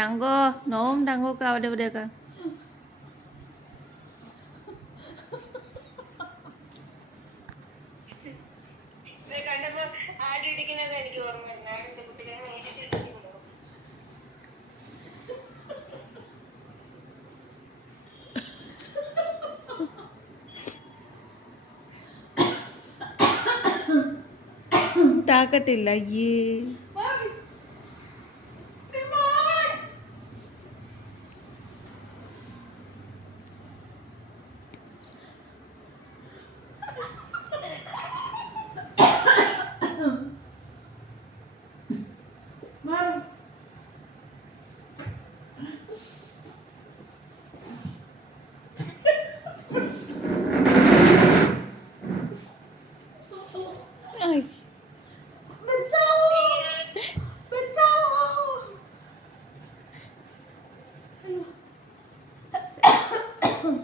Tanggo, nom tanggo kau ada berdekat. താക്കട്ടില്ല അയ്യേ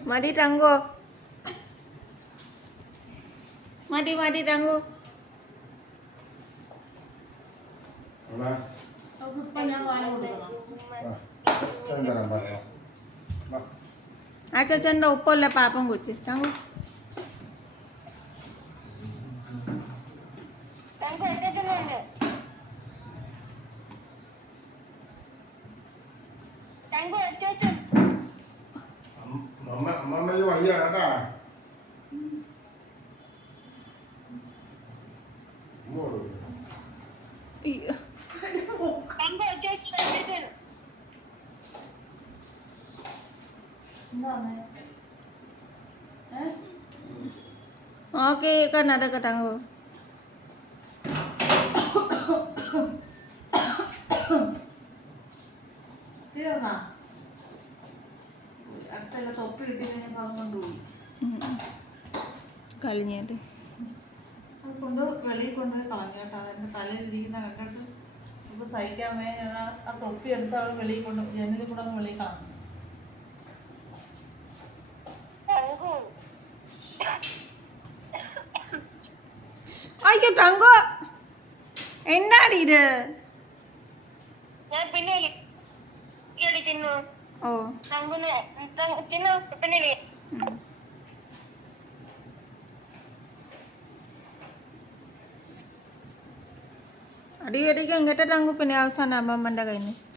Madi tanggo. Madi tanggo. അച്ഛൻ്റെ ഉപ്പല്ല പാപ്പം കൊച്ച് തങ്ങു അമ്മമ്മ വയ്യ കേട്ടാ ഓക്കെ കർണാടക തങ്ങു അടുത്തല്ല തൊപ്പി കിട്ടി കഴിഞ്ഞാൽ പറഞ്ഞുകൊണ്ടുപോയി കളിഞ്ഞിട്ട് അത് വെളിയിൽ കൊണ്ടുപോയി കളഞ്ഞു കേട്ടോ അതെൻ്റെ തലയിലിരിക്കുന്ന കണ്ടിട്ട് നമുക്ക് സഹിക്കാൻ ഞാൻ ആ തൊപ്പി എടുത്ത് അവൾ വെളിയിൽ കൊണ്ട് ജനലിൽ കൂടെ അങ്ങ് വെളിയിൽ കളഞ്ഞു. അയ്യോ തങ്കോ എന്നാടി ഇത് ഓ അടി അടിക്ക് എങ്ങോട്ടാ തങ്കു പിന്നെ അവസാനം അമ്മമ്മൻ്റെ കയ്യിൽ നിന്ന്